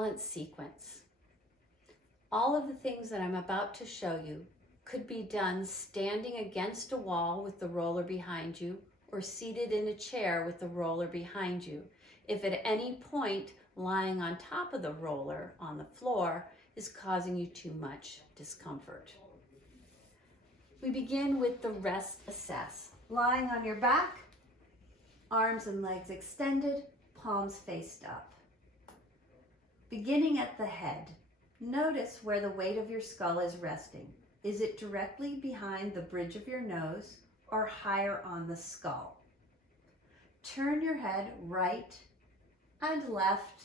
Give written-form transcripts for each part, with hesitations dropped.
Rebalance sequence. All of the things that I'm about to show you could be done standing against a wall with the roller behind you or seated in a chair with the roller behind you. If at any point lying on top of the roller on the floor is causing you too much discomfort. We begin with the rest assess. Lying on your back, arms and legs extended, palms faced up. Beginning at the head, notice where the weight of your skull is resting. Is it directly behind the bridge of your nose or higher on the skull? Turn your head right and left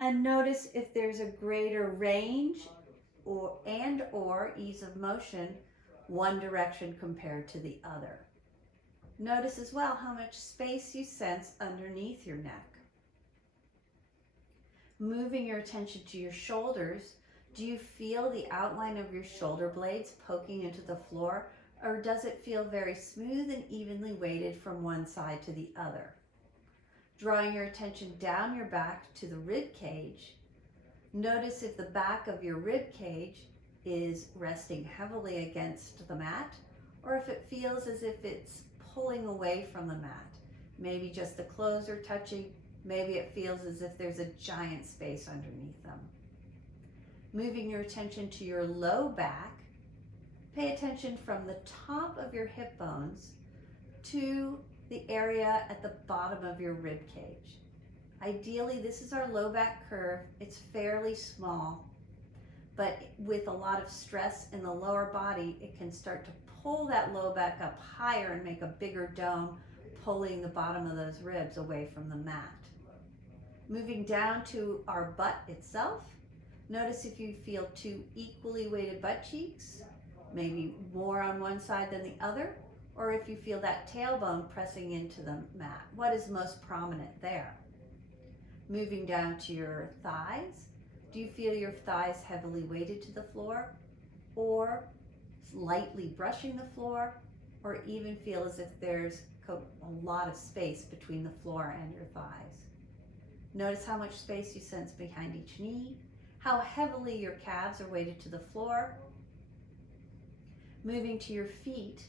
and notice if there's a greater range or ease of motion one direction compared to the other. Notice as well how much space you sense underneath your neck. Moving your attention to your shoulders, do you feel the outline of your shoulder blades poking into the floor, or does it feel very smooth and evenly weighted from one side to the other? Drawing your attention down your back to the rib cage, notice if the back of your rib cage is resting heavily against the mat, or if it feels as if it's pulling away from the mat. Maybe just the clothes are touching. Maybe it feels as if there's a giant space underneath them. Moving your attention to your low back, pay attention from the top of your hip bones to the area at the bottom of your rib cage. Ideally, this is our low back curve. It's fairly small, but with a lot of stress in the lower body, it can start to pull that low back up higher and make a bigger dome, pulling the bottom of those ribs away from the mat. Moving down to our butt itself, notice if you feel two equally weighted butt cheeks, maybe more on one side than the other, or if you feel that tailbone pressing into the mat. What is most prominent there? Moving down to your thighs, do you feel your thighs heavily weighted to the floor, or lightly brushing the floor, or even feel as if there's a lot of space between the floor and your thighs? Notice how much space you sense behind each knee, how heavily your calves are weighted to the floor. Moving to your feet,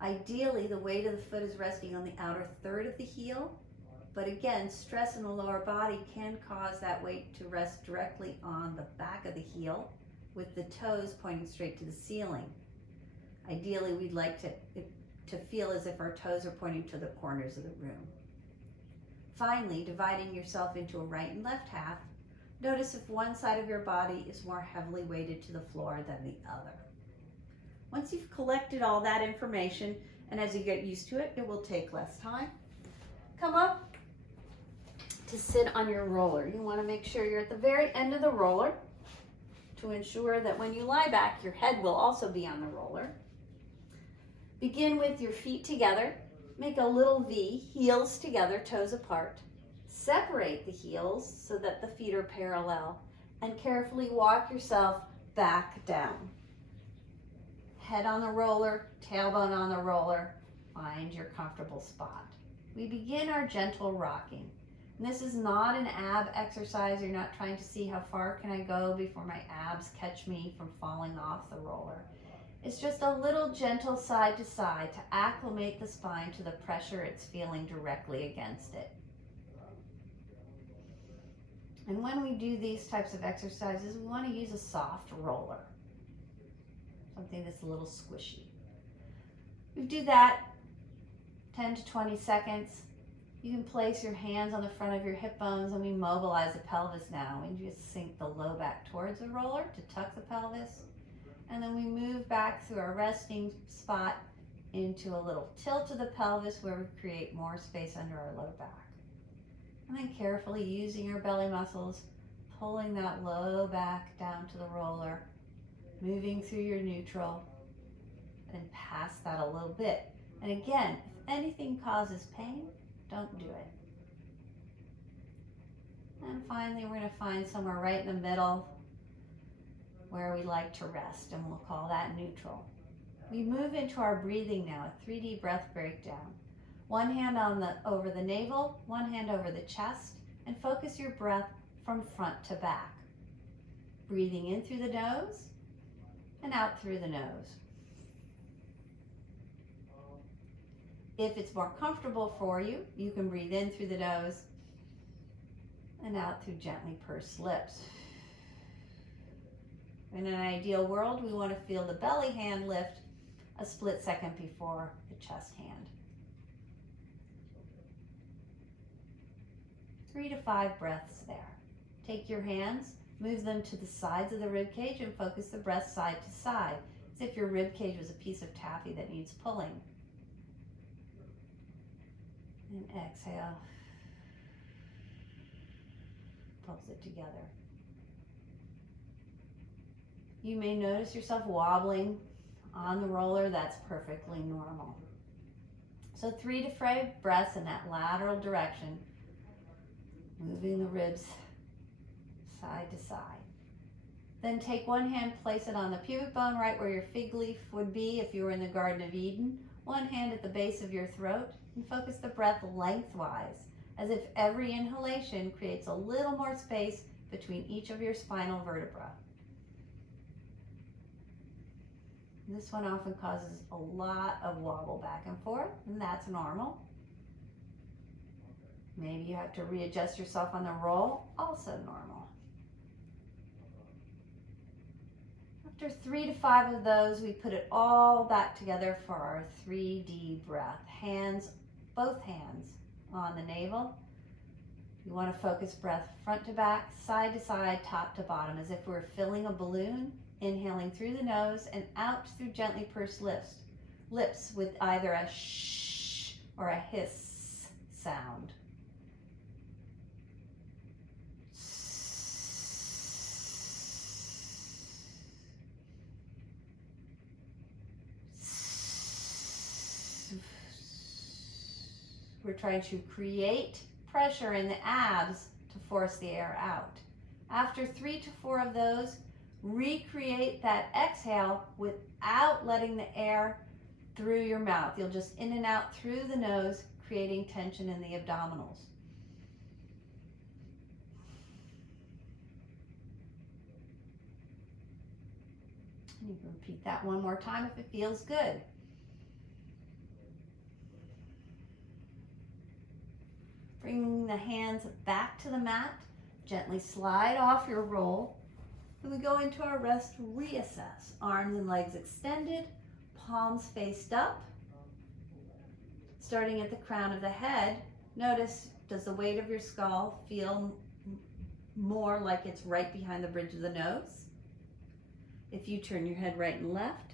ideally the weight of the foot is resting on the outer third of the heel, but again, stress in the lower body can cause that weight to rest directly on the back of the heel with the toes pointing straight to the ceiling. Ideally, we'd like to feel as if our toes are pointing to the corners of the room. Finally, dividing yourself into a right and left half, notice if one side of your body is more heavily weighted to the floor than the other. Once you've collected all that information, and as you get used to it, it will take less time, come up to sit on your roller. You want to make sure you're at the very end of the roller to ensure that when you lie back, your head will also be on the roller. Begin with your feet together. Make a little V, heels together, toes apart. Separate the heels so that the feet are parallel, and carefully walk yourself back down. Head on the roller, tailbone on the roller. Find your comfortable spot. We begin our gentle rocking. And this is not an ab exercise. You're not trying to see how far can I go before my abs catch me from falling off the roller. It's just a little gentle side to side to acclimate the spine to the pressure it's feeling directly against it. And when we do these types of exercises, we want to use a soft roller, something that's a little squishy. We do that 10 to 20 seconds. You can place your hands on the front of your hip bones, and we mobilize the pelvis now. And you just sink the low back towards the roller to tuck the pelvis. And then we move back through our resting spot into a little tilt of the pelvis where we create more space under our low back. And then carefully using your belly muscles, pulling that low back down to the roller, moving through your neutral, and past that a little bit. And again, if anything causes pain, don't do it. And finally, we're going to find somewhere right in the middle where we like to rest, and we'll call that neutral. We move into our breathing now, a 3D breath breakdown. One hand over the navel, one hand over the chest, and focus your breath from front to back. Breathing in through the nose and out through the nose. If it's more comfortable for you, you can breathe in through the nose and out through gently pursed lips. In an ideal world, we want to feel the belly hand lift a split second before the chest hand. 3 to 5 breaths there. Take your hands, move them to the sides of the rib cage and focus the breath side to side, as if your rib cage was a piece of taffy that needs pulling. And exhale. Pulls it together. You may notice yourself wobbling on the roller. That's perfectly normal. So 3 to 5 breaths in that lateral direction, moving the ribs side to side. Then take one hand, place it on the pubic bone right where your fig leaf would be if you were in the Garden of Eden. One hand at the base of your throat, and focus the breath lengthwise, as if every inhalation creates a little more space between each of your spinal vertebrae. This one often causes a lot of wobble back and forth, and that's normal. Maybe you have to readjust yourself on the roll, also normal. After 3 to 5 of those, we put it all back together for our 3D breath. Hands, both hands on the navel. You want to focus breath front to back, side to side, top to bottom, as if we're filling a balloon. Inhaling through the nose and out through gently pursed lips with either a shh or a hiss sound. We're trying to create pressure in the abs to force the air out. After 3 to 4 of those, recreate that exhale without letting the air through your mouth. You'll just in and out through the nose, creating tension in the abdominals. And you can repeat that one more time if it feels good. Bring the hands back to the mat, gently slide off your roll. And we go into our rest reassess. Arms and legs extended, palms faced up. Starting at the crown of the head, notice, does the weight of your skull feel more like it's right behind the bridge of the nose? If you turn your head right and left,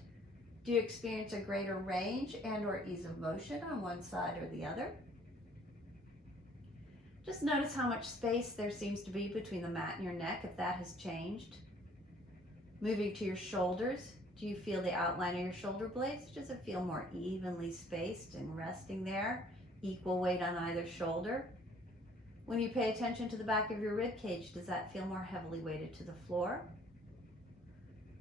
do you experience a greater range and or ease of motion on one side or the other? Just notice how much space there seems to be between the mat and your neck, if that has changed. Moving to your shoulders, do you feel the outline of your shoulder blades? Does it feel more evenly spaced and resting there? Equal weight on either shoulder? When you pay attention to the back of your rib cage, does that feel more heavily weighted to the floor?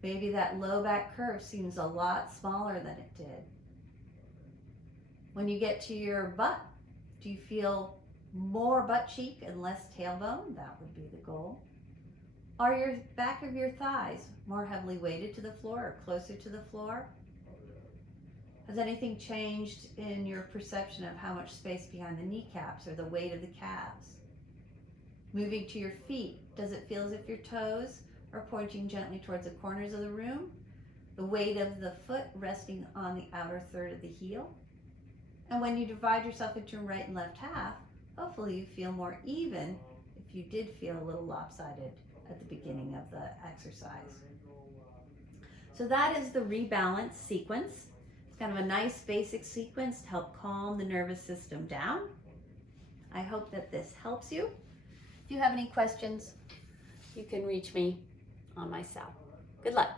Maybe that low back curve seems a lot smaller than it did. When you get to your butt, do you feel more butt cheek and less tailbone? That would be the goal. Are your back of your thighs more heavily weighted to the floor or closer to the floor? Has anything changed in your perception of how much space behind the kneecaps or the weight of the calves? Moving to your feet, does it feel as if your toes are pointing gently towards the corners of the room? The weight of the foot resting on the outer third of the heel? And when you divide yourself into right and left half, hopefully you feel more even if you did feel a little lopsided at the beginning of the exercise. So that is the rebalance sequence. It's kind of a nice basic sequence to help calm the nervous system down. I hope that this helps you. If you have any questions, you can reach me on my cell. Good luck.